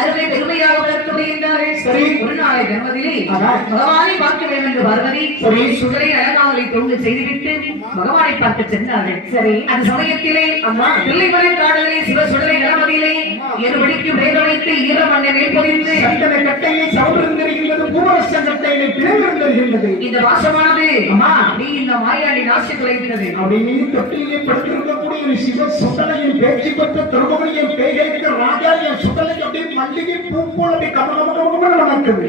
அருமை பெருமையாக வளர்த்து வருகின்றார்கள். சரி, ஒரு நாளை ஜன்மதிலே பகவானை பார்க்க வேண்டும் என்று பார்வதி சுடரை அழகாவலை தொங்கு செய்துவிட்டு பகவானை பார்க்க சென்றார்கள். சரி, அந்த சமயத்திலே பிள்ளைகளின் காடலிலே சிவ சுடரை கணபதியிலே இருபடிக்கு வேக வைத்து ஈர மண்ணை மேற்பொழிந்து கட்டையை சவுண்டிருந்திருக்கிறது, பூவரசங்கட்டையிலே பிறந்திருந்திருக்கிறது. இந்த வாசமானது நீ இந்த மாயாடி நாசி தொலைகிறது. அப்படின்னு தொட்டிலே படுத்திருக்கக்கூடிய ஒரு சிவ சுடலையின் பேச்சு பெற்ற திருமகளின் பேய்களுக்கு ராஜா என் சுடலை அப்படியே மல்லிகை பூ போல அப்படி கமகமகமகம நடக்குது.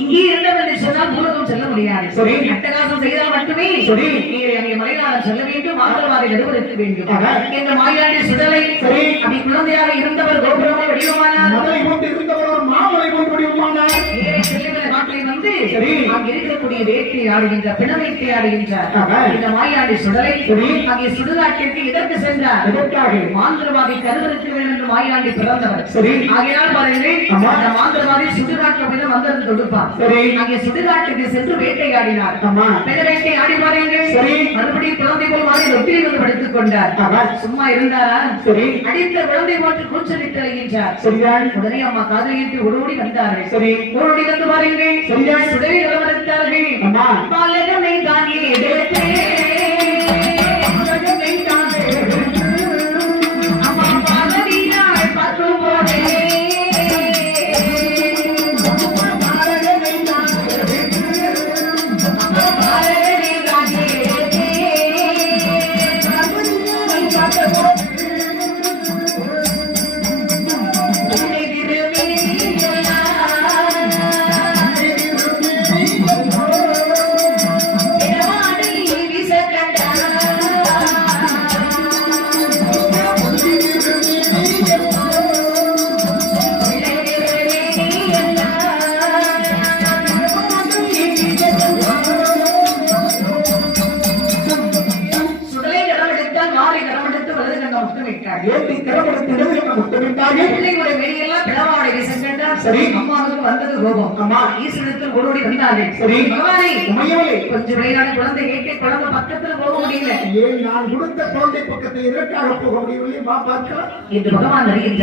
இங்கே இருந்தவர் என்று சொன்னால் மூலகம் செல்ல முடியாது. சரி, அட்டகாசம் செய்தால் மட்டுமே சரி நீரை அங்கே மலைநாளம் செல்ல வேண்டும், மாதவாரை நடுவதற்கு வேண்டும் என்ற மாயாடி சுடலை. சரி, அப்படி குழந்தையாக இருந்தவர் கோபுரமாக வடிவமானார். மலை கொண்டு இருந்தவர் ஒரு மாமலை கொண்டு வடிவமானார். நேரை செல்லுகிற நாட்டில் வந்து அங்கே இருக்கக்கூடிய வேட்டை ஆடுகின்ற பிணவேட்டை ஆடுகின்ற இந்த மாயாடி சுடலை அங்கே சுடுகாட்டிற்கு எதற்கு சென்றார்? மாந்திரவாதி கருவருக்கு வேண்டும் என்று மாயாண்டி பிறந்தவர். சரி, ஆகையால் பாருங்கள் அந்த மாந்திரவாதி சுடுகாட்டு வந்தது தொடுப்பார். சரி, அங்கே சுடுகாட்டுக்கு சென்று வேட்டையாடினார். பிணவேட்டை ஆடி பாருங்கள். சரி, மறுபடியும் குழந்தை போல் மாறி ரொட்டியில் வந்து படுத்துக் கொண்டார். சும்மா இருந்தாரா? சரி, அடித்த குழந்தை போட்டு கூச்சலிட்டு அழைகின்றார். சரிதான், உடனே அம்மா காதலிட்டு ஓடோடி வந்தார்கள். சரி, ஓடோடி வந்து பாருங்கள். சரிதான், சுடரை கலவரத்தார்கள். பாலகனை தானே வந்தது கோபம். அம்மா ஈஸ்வரத்தில் ஓடோடி வந்தார்கள். சரி, கொஞ்சம் விளையாட குழந்தை கேட்டு குழந்தை பக்கத்துல போக முடியல. ஏன் நான் கொடுத்த குழந்தை பக்கத்தில் எதற்காக போக முடியவில்லை? பார்க்கலாம் என்று பகவான் அறிகின்றார்.